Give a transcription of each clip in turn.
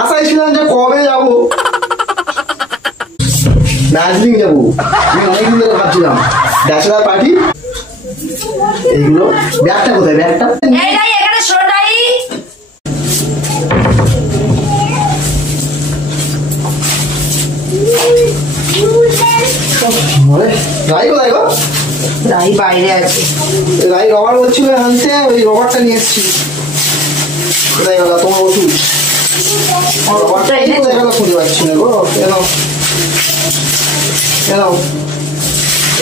আশায় ছিলাম যে কবে যাবো, দার্জিলিং যাবো। আমি অনেকদিন ধরে ভাবছিলাম ব্যাচেলার পার্টি। এইগুলো ব্যাগটা কোথায়? ব্যাগটা রাই কোথায় গো? রাই বাইরে আছে। রাই রবার বলছিল আনতে, ওই রবারটা নিয়ে এসছি। কোথায় গেল তোমার ওষুধ? রবারটা এনে কোথায় গেল খুঁজে পাচ্ছি না গো। কেন কেন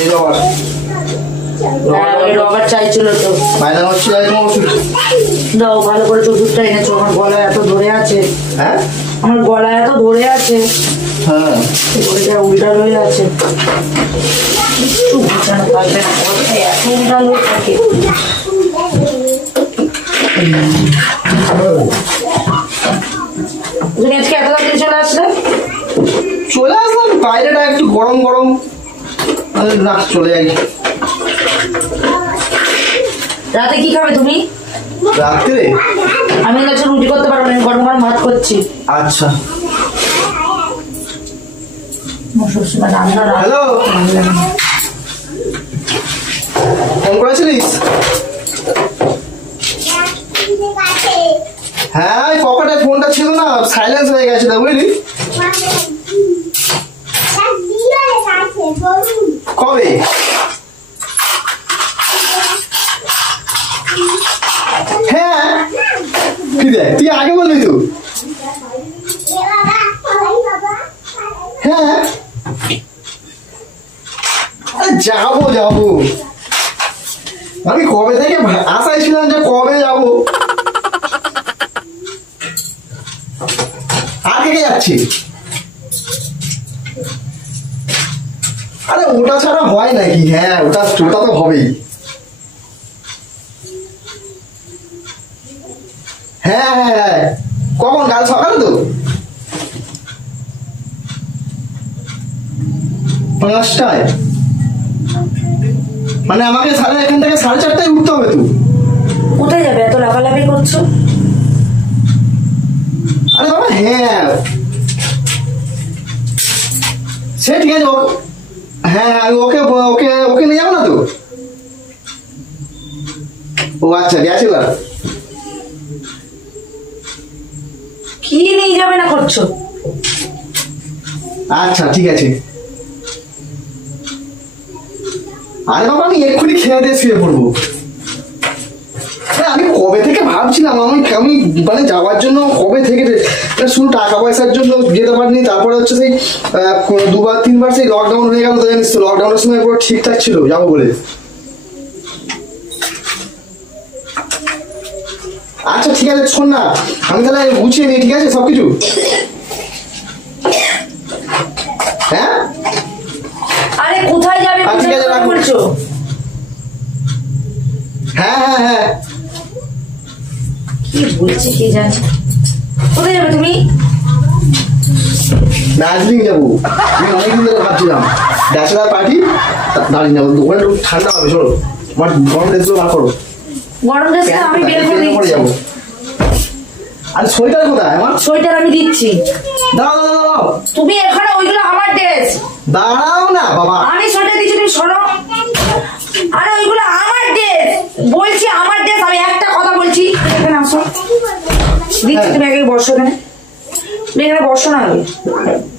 এই রবার? রবার চাইছিল তো, বাইরে হচ্ছে তোমার ওষুধ দাও ভালো করে। ওষুধটা এনেছো, আমার গলায় এত ধরে আছে। হ্যাঁ আমার গলায় এত ধরে আছে। হ্যাঁ ওইটা উল্টাল হয়ে আছে, একটু ঘুচানো পারবে না, এত উল্টাল হয়ে থাকে। তুমি আজকে এত তাড়াতাড়ি চলে আসলে? চলে আসলাম, বাইরেটা একটু গরম গরম, না চলে যাই। রাতে কি খাবে তুমি? রাত্রে আমি আজকে রুটি করতে পারবো না, গরম গরম ভাত করছি। আচ্ছা হ্যালো, ফোন করেছিলিস? হ্যাঁ পকেটে ফোনটা ছিল না, সাইলেন্স হয়ে গেছিল বুঝলি। কবে? হ্যাঁ তুই আগে বলবি তো। হ্যাঁ যাবো যাবো, আমি কবে থেকে আশায় ছিলাম যে কবে যাবো। আর কে যাচ্ছি? আরে ওটা ছাড়া হয় নাকি? হ্যাঁ ওটা তো হবেই। হ্যাঁ হ্যাঁ হ্যাঁ, কখন? কাল সকালে তো 5টায়, মানে আমাকে এখান থেকে 4:30টায় উঠতে হবে। তো কোথায় যাবে? এত লাফালাফি করছো? আরে বাবা হ্যাঁ সে ঠিক আছে। হ্যাঁ আমি ওকে ওকে ওকে নিয়ে যাবো না তো। ও আচ্ছা গেছিলাম। কি নিয়ে যাবে না করছো? আচ্ছা ঠিক আছে। আরে বাবা আমি এক্ষুনি খেয়ে দিয়ে শুয়ে পড়বো। আমি কবে থেকে ভাবছিলাম, আমি মানে যাওয়ার জন্য কবে থেকে, শুধু টাকা পয়সার জন্য যেতে পারিনি। তারপরে হচ্ছে সেই 2-3বার সেই লকডাউন হয়ে গেল, তো জানিস তো লকডাউনের সময় পুরো ঠিকঠাক ছিল যাবো বলে। আচ্ছা ঠিক আছে শোন না, আমি তাহলে গুছিয়ে নিই, ঠিক আছে সবকিছু। হ্যাঁ আরে কোথায় যাবে বলছো? হ্যাঁ হ্যাঁ হ্যাঁ কি বলছে কে জানে। কোথায় যাবে তুমি? দার্জিলিং যাবো। আমি অনেকদিন ধরে ভাবছিলাম ব্যাচেলার পার্টি, দার্জিলিং যাবো। ওখানে ঠান্ডা হবে, চলো আমার গরম ড্রেসগুলো বার করো। গরম ড্রেস আমি বের করে দিচ্ছি। আর সোয়েটার কোথায় আমার? সোয়েটার আমি দিচ্ছি। দাও দাও দাও, তুমি এখানে, ওইগুলো আমার ড্রেস। দাঁড়াও না বাবা, আমি সোয়েটার দিচ্ছি, তুমি শোনো। আরে ওইগুলো আমার ড্রেস বলছি, আমার ড্রেস। আমি একটা কথা বলছি, এখানে আসো দিচ্ছি। তুমি আগে বসো এখানে, তুমি এখানে বসো না। আগে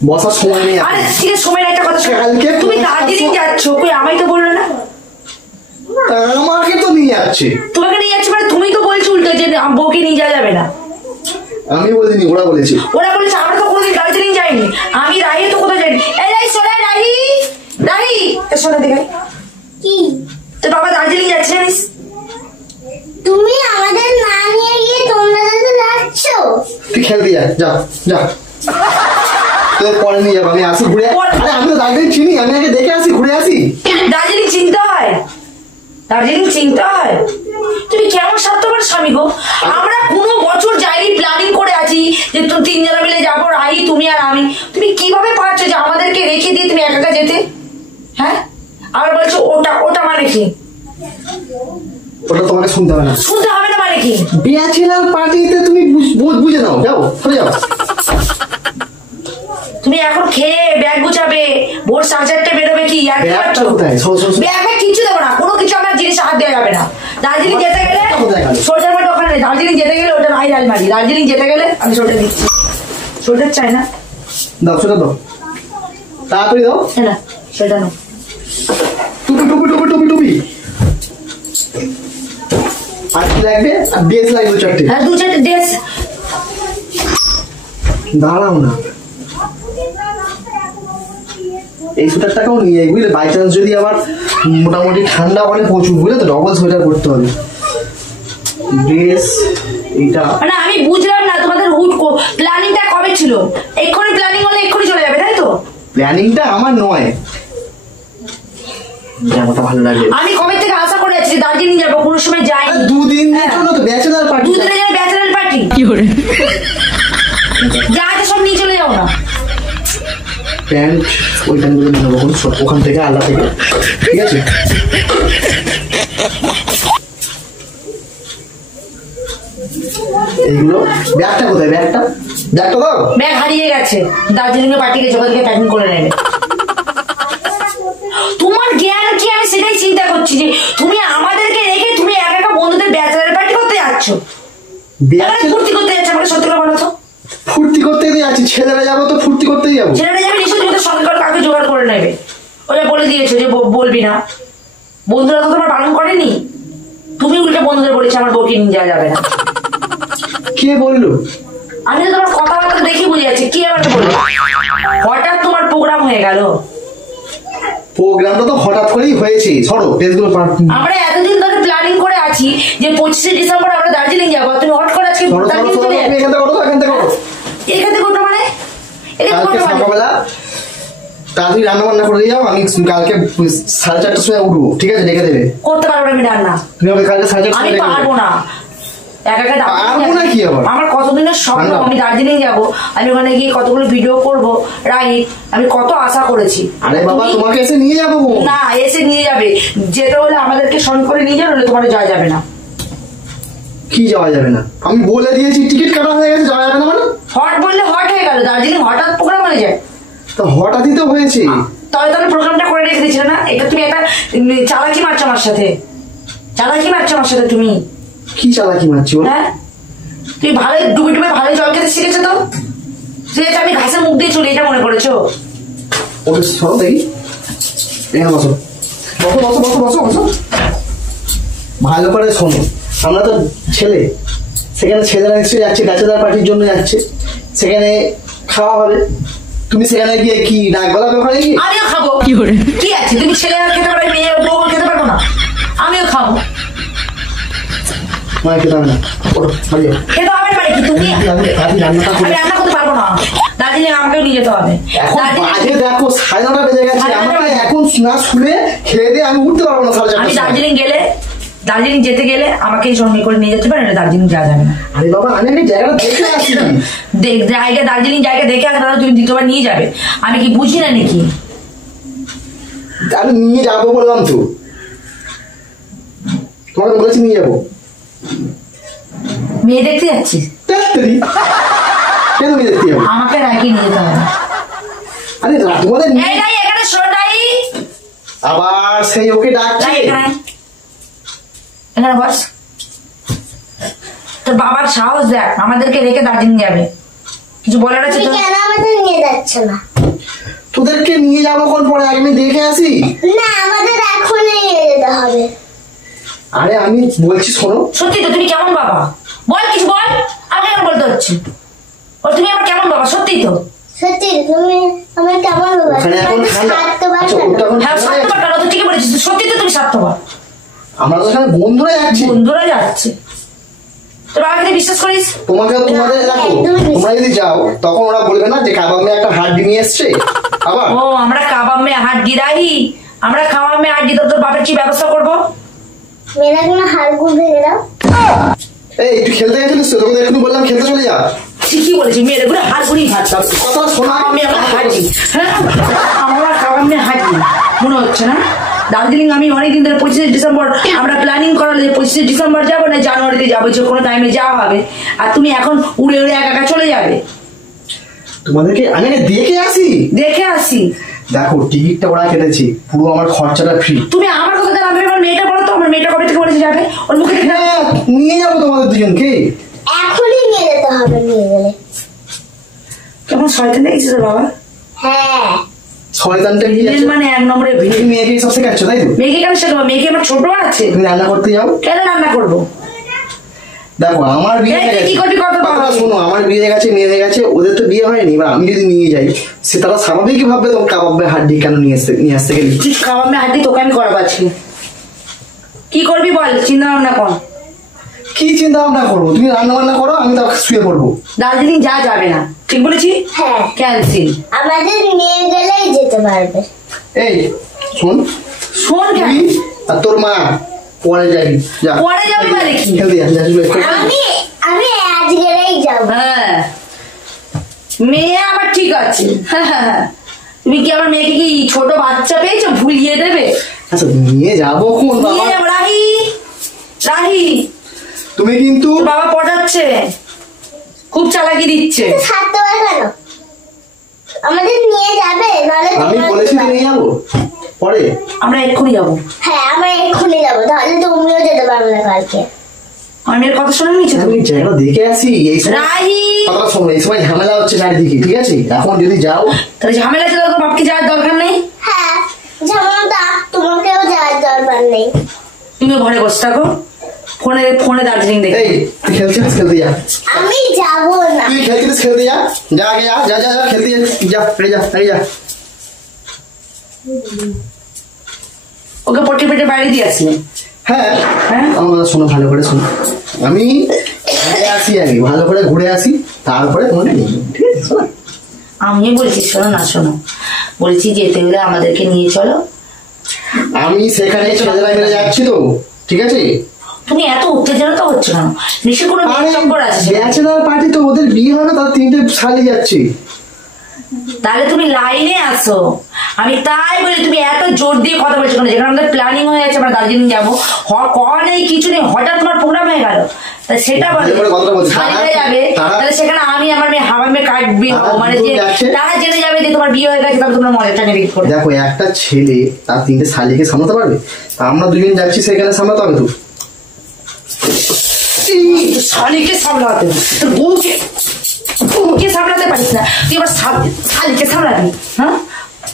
বসার সময় নেই। আরে ঠিক আছে, সময় একটা কথা শোনো। তুমি দার্জিলিং যাচ্ছ, কই আমায় তো বললো না। আমাকে তো নিয়ে যাচ্ছে। তোমাকে নিয়ে যাচ্ছে মানে তুমি তো বলছো উল্টো যে বউকে নিয়ে যাওয়া যাবে না। আমি বলিনি, ওরা বলেছে। ওরা বলেছে, আমরা তো কোনোদিন দার্জিলিং যাইনি। আমি রাহি তো কোথাও যাইনি। এই রাহি, সোনা, রাহি রাহি সোনা দেখাই কি তো বাবা দার্জিলিং যাচ্ছে জানিস? তুমি আমাদের না নিয়ে গিয়ে তোমরা তো যাচ্ছ। তুই খেলতে যা, যা তোর পরে নিয়ে যাবো। আমি আসি ঘুরে। আরে আমি তো দার্জিলিং চিনি, আমি আগে দেখে আসি, ঘুরে আসি। দার্জিলিং চিনতে হয়? দার্জিলিং চিনতে হয়? তুমি কেমন স্বার্থপর স্বামী গো। আমরা কোনো বছর যাইনি, প্ল্যানিং করে আছি যে 3 জনা মিলে যাবো, রাহি তুমি আর আমি। তুমি কিভাবে পারছো যে আমাদেরকে রেখে দিয়ে তুমি একা একা যেতে? হ্যাঁ আবার বলছো ওটা ওটা মানে কি? ওটা তোমাকে শুনতে হবে না। শুনতে হবে না মানে কি? ব্যাচেলার পার্টিতে তুমি বুঝে নাও, যাও চলে যাও। ওর সাবজেক্টটা বেরোবে কি আর ব্যাগটা কোথায়? ব্যাগে কিছু দেবো না, কোনো কিছু আমার জিনিস হাত দেওয়া যাবে না। দার্জিলিং যেতে গেলে কোথায় গেল? সোয়েটার মতো ওখানে নেই। দার্জিলিং যেতে গেলে ওটা নাই আলমারি। দার্জিলিং যেতে গেলে আমি সোয়েটার দিচ্ছি। সোয়েটার চাই না, দাও সেটা দাও, তাড়াতাড়ি দাও। না সোয়েটার নাও। টুপি টুপি টুপি টুপি টুপি আর কি লাগবে? আর ড্রেস লাগবে 4টে। হ্যাঁ 2-4 ড্রেস। দাঁড়াও না, এই সোয়েটারটাকেও নিয়ে যাই বুঝলে, বাই চান্স যদি আবার মোটামুটি ঠান্ডা পড়ে প্রচুর বুঝলে তো, ডবল সোয়েটার করতে হবে। ড্রেস এইটা মানে আমি বুঝলাম না তোমাদের হুট প্ল্যানিংটা কবে ছিল? এক্ষুনি প্ল্যানিং হলে এক্ষুনি চলে যাবে তাই তো? প্ল্যানিংটা আমার নয়, জামাটা ভালো লাগে। আমি কবে থেকে আশা করে আছি দার্জিলিং যাবো, কোনো সময় যাইনি। 2 দিন জন্য তো ব্যাচেলার পার্টি। 2 দিনের জন্য ব্যাচেলার পার্টি কি করে যা আছে সব নিয়ে চলে যাও না। প্যান্ট ওই প্যান্টগুলো নিয়ে নেবো ওখান থেকে, আলাদা থেকে, ঠিক আছে? এইগুলো ব্যাগটা কোথায়? ব্যাগটা ব্যাগটা দাও। ব্যাগ হারিয়ে গেছে, দার্জিলিং এ পার্টি গেছে, ওখান থেকে প্যাকিং করে নেবে। তোমার জ্ঞান কি আমি সেটাই চিন্তা করছি যে তুমি আমাদেরকে রেখে তুমি একা একা বন্ধুদের ব্যাচেলার পার্টি করতে যাচ্ছ, ফুর্তি করতে যাচ্ছ। আমাকে সত্যি করে বলো তো। ফুর্তি করতেই যাচ্ছি, ছেলেরা যাবো তো ফুর্তি করতেই যাবো। ছেলেরা যাবে নিশ্চয়ই, তুমি তো সঙ্গে করে কাউকে জোগাড় করে নেবে। ওরা বলে দিয়েছো যে বলবি না, বন্ধুরা তো তোমার বারণ করেনি, তুমি উল্টে বন্ধুদের বলেছো আমার বউকে নিয়ে যাওয়া যাবে না। কে বললো? আমি তো তোমার কথাবার্তা দেখে বুঝে যাচ্ছি কি আমাকে বললো। হঠাৎ তোমার প্রোগ্রাম হয়ে গেল। প্রোগ্রামটা তো হঠাৎ করেই হয়েছে, সরো পেজগুলো আমরা এতদিন ধরে প্ল্যানিং করে আছি যে 25শে ডিসেম্বর আমরা দার্জিলিং যাবো, তুমি হট করে আজকে দার্জিলিং চলে যাবে। এখান থেকে করো, এখান থেকে করো। এখান থেকে কোনটা মানে কালকে সকালবেলা তাড়াতাড়ি রান্না বান্না করে যাও, আমি কালকে 4:30টার সময় উঠবো, ঠিক আছে? ডেকে দেবে। করতে পারবো না আমি রান্না, তুমি আমাকে কালকে 4:30টার আমি সময় পারবো না। একা একা পারবো না কি আবার? আমার কতদিনের স্বপ্ন আমি দার্জিলিং যাবো, আমি ওখানে গিয়ে কতগুলো ভিডিও করবো, রাইট? আমি কত আশা করেছি। আরে বাবা তোমাকে এসে নিয়ে যাবো না, এসে নিয়ে যাবে, যেতে হলে আমাদেরকে সঙ্গে করে নিয়ে যাবে, তোমার যাওয়া যাবে না। কি যাওয়া যাবে না? আমি বলে দিয়েছি টিকিট কাটা হয়ে গেছে, যাওয়া যাবে না মানে? হট বললে হট হয়ে গেল, দার্জিলিং হঠাৎ প্রোগ্রাম হয়ে যায়। তো হঠাৎই তো হয়েছে। তবে তো আমি প্রোগ্রামটা করে রেখে দিয়েছিল না? এটা তুমি একটা চালাকি মারছো আমার সাথে, চালাকি মারছো আমার সাথে তুমি। কি চালাকি মারছি? হ্যাঁ তুমি ভালো ডুবে ডুবে ভালো জল খেতে শিখেছো তো, সেটা আমি ঘাসে মুখ দিয়ে চলে, এটা মনে করেছো? ওকে সরো দেখি, এখানে বসো বসো বসো বসো বসো বসো। ভালো করে শোনো, আমরা তো ছেলে, সেখানে ছেলেরা নিশ্চয়ই যাচ্ছে, ব্যাচেলার পার্টির জন্য যাচ্ছে, সেখানে খাওয়া হবে। তুমি সেখানে গিয়ে কি ডাক গলাবে ওখানে গিয়ে? আমিও খাবো। কি করে কি আছে, তুমি ছেলে খেতে পারবে, মেয়ে বউ খেতে পারবো না? আমিও খাবো। মানে খেতে হবে না, ওঠো বাড়ি যাও। খেতে হবে মানে কি? তুমি আমি রান্নাটা আমি করি। রান্না করতে পারবো না, দার্জিলিং আমাকেও নিয়ে যেতে হবে। এখন দার্জিলিং বাজে দেখো 9:30 বেজে গেছে, 9:30 আমাকে বাজে। এখন না শুনে খেয়ে দিয়ে আমি উঠতে পারবো না। আমি দার্জিলিং গেলে, দার্জিলিং যেতে গেলে আমাকে সঙ্গে করে নিয়ে যেতে পারে, দার্জিলিং যাওয়া যাবে না। আরে বাবা আমি একটা জায়গাটা দেখে আসি। জায়গা দার্জিলিং জায়গা দেখে আসে, তাহলে তুমি দ্বিতীয়বার নিয়ে যাবে। আমি কি বুঝি না নাকি? আমি নিয়ে যাবো বললাম তো, তোমাকে বলেছি নিয়ে যাবো। মেয়ে দেখতে যাচ্ছিস? তাড়াতাড়ি কেন নিয়ে দেখতে যাবো? আমাকে রাখি নিয়ে যেতে হবে। আরে তোমাদের এই নাই এখানে শোনাই, আবার সেই ওকে ডাকছে। এখানে বস। তোর বাবার সাহস দেখ, আমাদেরকে রেখে দার্জিলিং যাবে। কিছু বলার আছে তো? কেন আমাদের নিয়ে যাচ্ছে না? তোদেরকে নিয়ে যাবো কোন পরে, আগে আমি দেখে আসি। না, আমাদের এখনই নিয়ে যেতে হবে। আরে আমি বলছি শোনো। সত্যি তো? তুমি কেমন বাবা বল, কিছু বল, আমাকে কেন বলতে হচ্ছে? ও তুমি আমার কেমন বাবা? সত্যি তো? সত্যি তুমি আমার কেমন বাবা? ওখানে এখন ঠান্ডা। স্বার্থবান আচ্ছা, ওটা এখন হ্যাঁ ঠান্ডা স্বার্থবার কেন? তো ঠিকই বলেছিস, সত্যি তো তুমি স্বার্থবার। আমরা তো এখানে বন্ধুরা যাচ্ছি। বন্ধুরা যাচ্ছে, তোর বাবাকে বিশ্বাস করিস? তোমাকে তোমাদের দেখো, তোমরা যদি যাও তখন ওরা বলবে না যে কাবাব নিয়ে একটা হাড্ডি নিয়ে এসছে আবার। ও আমরা কাবাব মে হাড্ডি রাহি, আমরা কাবাব মে হাড্ডি, তো তোর বাপের কি ব্যবস্থা করবো? মেয়েরা কোনো হাড়গুড় ভেঙে দাও। এই তুই খেলতে গেছিলিস তো, তোকে একটু বললাম খেলতে চলে যা। ঠিকই বলেছি, মেয়েদের করে হাড় গুড়ি ভাত কথা শোনা। আমি আমার হাড্ডি, হ্যাঁ আমরা কাবাব মে হাড্ডি মনে হচ্ছে না? দার্জিলিং আমি অনেকদিন ধরে 25শে ডিসেম্বর আমরা প্ল্যানিং করালে 25শে ডিসেম্বর যাবো না জানুয়ারিতে যাবো, যে কোনো টাইমে যাওয়া হবে। আর তুমি এখন উড়ে উড়ে একা একা চলে যাবে। তোমাদেরকে আমি আগে দেখে আসি। দেখে আসি। দেখো টিকিটটা ওরা কেটেছে, পুরো আমার খরচাটা ফ্রি। তুমি আমার কথা জানাবে, আমার মেয়েটা বলো তো, আমার মেয়েটা কবে থেকে বলেছে যাবে, ওর মুখে দেখে হ্যাঁ নিয়ে যাবো তোমাদের দুজনকে। এখনই নিয়ে যেতে হবে, নিয়ে গেলে। কেমন শয়তান দেখেছিস বাবা? হ্যাঁ, শয়তানটা কি আছে? মানে এক নম্বরে ভিড়। তুমি মেয়েকে সব শেখাচ্ছ তাই তো? মেয়েকে কেন শেখাবো? মেয়েকে আমার ছোট আছে, তুমি রান্না করতে যাও। কেন রান্না করবো? দেখো আমার বিয়ে এই, হয়ে তুই গেছে, কি করবি কত কথাটা ভালো? শোনো, আমার বিয়ে হয়ে গেছে, মেয়ে হয়ে গেছে, ওদের তো বিয়ে হয়নি। এবার আমি যদি নিয়ে যাই, সে তারা স্বাভাবিকই ভাববে তোমার কাবাবের হাড্ডি কেন নিয়ে আসতে গেলি। তুই খাওয়াবে হাড্ডি, তোকে আমি করাবো আজকে। কি করবি বল, চিন্তা ভাবনা কর। কি চিন্তা ভাবনা করবো? তুমি রান্না বান্না করো, আমি তার শুয়ে পড়বো। দার্জিলিং যা যাবে না, ঠিক বলেছি? হ্যাঁ, ক্যান্সেল। আমাদের নিয়ে গেলেই যেতে পারবে। এই শোন, শোন কেন? তুই আর তোর মা পরে যাবি, যা পরে যাবি মানে কি? খেলতে যা, যা, শুয়ে পড়। আমি আমি আজ গেলেই যাবো। হ্যাঁ, মেয়ে আমার ঠিক আছে। তুমি কি আমার মেয়েকে কি ছোট বাচ্চা পেয়েছো, ভুলিয়ে দেবে? আচ্ছা নিয়ে যাবো কোন বাবা? নিয়ে যাবো। রাহি, রাহি, তুমি কিন্তু তোর বাবা পটাচ্ছে, খুব চালাকি দিচ্ছে। থাকতে পারে কেন? আমাদের নিয়ে যাবে, নাহলে আমি তোমরা বলেছি যেতে তো নিয়ে যাবো পরে। আমরা এক্ষুনি যাবো। হ্যাঁ, আমরা এক্ষুনি যাবো, তাহলে তুমিও যেতে পারবে না কালকে। আমার মেয়ের কথা শুনে নিয়েছো আমি তুমি? জায়গাটা দেখে আসি। এই সময় রাহি, কথা শোনো, এই সময় ঝামেলা হচ্ছে চারিদিকে, ঠিক আছে? এখন যদি যাও, তাহলে ঝামেলা ছিল, তো বাপকে যাওয়ার দরকার নেই। হ্যাঁ, ঝামেলাটা তোমাকেও যাওয়ার দরকার নেই। তুমিও ঘরে বসে থাকো, ফোনে ফোনে দার্জিলিং দেখে। এই তুই খেলছিস, খেলতে যা। আমি যাবো না। তুই খেলছিস, খেলতে যা, যা আগে যা, যা যা যা খেলতে যা, যা রে, যা আগে যা। ওকে পটি পেটে বাইরে দিয়ে আসলে। হ্যাঁ হ্যাঁ? আমার কথা শোনো, ভালো করে শোনো। আমি ঘুরে আসি আগে, ভালো করে ঘুরে আসি, তারপরে তোমাকে নিয়ে যাবো, ঠিক আছে? শোনো, আমি বলেছি শোনো না, শোনো, বলেছি যেতে হলে আমাদেরকে নিয়ে চলো। আমি সেখানে ছেলেরা মিলে যাচ্ছি তো, ঠিক আছে? তুমি এত উত্তেজনা তো হচ্ছে না, নিশ্চয় কোনো সম্পর্ক আছে সেখানে। ব্যাচেলার পার্টি তো, ওদের বিয়ে হবে, তার 3টে শালি যাচ্ছে। তাহলে তুমি লাইনে আসো। আমি তাই বলি, তুমি এত জোর দিয়ে কথা বলছো কেন? যেখানে আমাদের প্ল্যানিং হয়ে যাচ্ছে, আমরা দার্জিলিং যাবো, কওয়া নেই কিছু নেই, হঠাৎ তোমার প্রোগ্রাম হয়ে গেল, তা সেটা বলে এরপরে কথাটা বলছি, ছাড়িয়ে যাবে। তাহলে সেখানে আমি আমার মেয়ে হাওয়া মেয়ে কাটবে, মানে যে তারা জেনে যাবে যে তোমার বিয়ে হয়ে গেছে, তবে তোমরা মজাটা নেবে কি করে? দেখো একটা ছেলে তার 3টে শালিকে সামলাতে পারবে? তা আমরা দুজন যাচ্ছি, সেখানে সামলাতে হবে তো। শালিকে সামলাতে, তোর বউকে সামলাতে পারিস না, তুই আবার শালিকে সামলাবি? হ্যাঁ,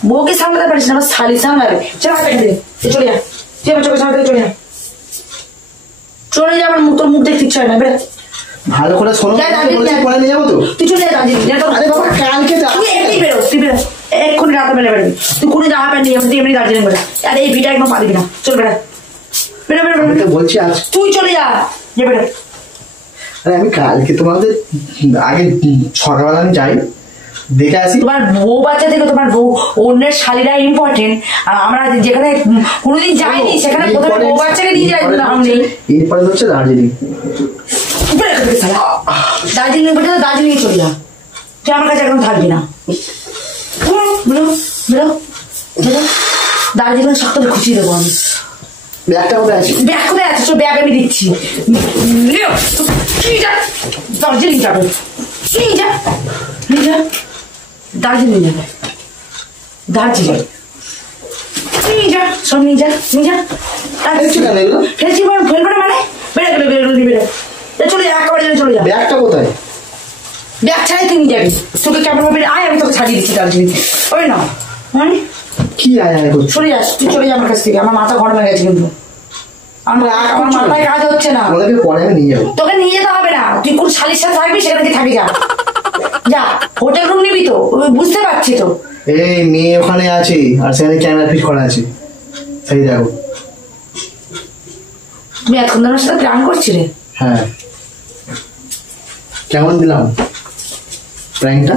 বউকে সামলাতে পারিস না, আবার শালি সামলাবে? চল হাতে খেতে চলে যা, তুই আমার চোখের সামনে চলে যা, চলে যা, আমার তোর মুখ দেখতে ইচ্ছা হয় না, বেড়ে ভালো করে শোনো, যা, যা, বলছি, যা। পরে নিয়ে যাবো তো। তুই চলে যা দার্জিলিং। আরে বাবা, কালকে যা। তুই এমনি বেরো, তুই বেরো, এক্ষুনি রাতে বেলে বেরোবি, তুই কোনো জামা প্যান্ট নিয়ে তুই এমনি দার্জিলিং বেরো। আর এই ভিটা একদম পারবি না, চল বেড়া, বেরো বেরো আমি বেরো, তো বলছি আজ, তুই চলে যা, যে বেরো। আরে আমি কালকে তোমাদের আগে সকালবেলা আমি যাই, দেখে আসি। তোমার বউ বাচ্চা থেকে তোমার বউ অন্যের শালীরা ইম্পর্টেন্ট, আর আমরা যেখানে কোনোদিন যাইনি সেখানে প্রথমে বউ বাচ্চাকে নিয়ে যাই না। আমি এরপরে হচ্ছে দার্জিলিং। দার্জিলিং বলতে দার্জিলিং চলে যা, তুই আমার কাছে এখন থাকবি না, বেরো বেরো বেরো। দার্জিলিং শক্ত করে খুশি দেবো আমি। ব্যাগটা কোথায় আছে? ব্যাগ কোথায় আছে? ব্যাগ আমি দিচ্ছি, দার্জিলিং যাবে, নিয়ে যা, নিয়ে যা, দার্জিলিং যাবে, দার্জিলিং নিয়ে যা, সব নিয়ে যা, নিয়ে যা। ফেলছি কেন এগুলো? ফেলছি ফেলবো না মানে? বেড়ে গেলে বেরো বেরো, চলে যা, একেবারে চলে যা। ব্যাগটা কোথায়? ব্যাগ ছাড়াই তুই নিয়ে যাবি, তোকে কেমন ভাবে আয়, আমি তোকে ছাড়িয়ে দিচ্ছি দার্জিলিং, ওই না মানে কি আয় আয় করছো? চলে যাস, তুই চলে যা আমার কাছ থেকে, আমার মাথা গরম হয়ে গেছে কিন্তু, আমার মাথায় কাজ হচ্ছে না। ওদেরকে পরে আমি নিয়ে যাবো। তোকে নিয়ে যেতে হবে না, তুই কোন শালির সাথে থাকবি সেখানে কি থাকি, যা যা, হোটেল রুম নিবি তো, বুঝতে পারছি তো। এই মেয়ে ওখানে আছে, আর সেখানে ক্যামেরা ফিট করা আছে, সেই দেখো। তুমি এতক্ষণ ধরে আমার সাথে প্ল্যান করছিলে? হ্যাঁ, কেমন দিলাম প্র্যাঙ্কটা?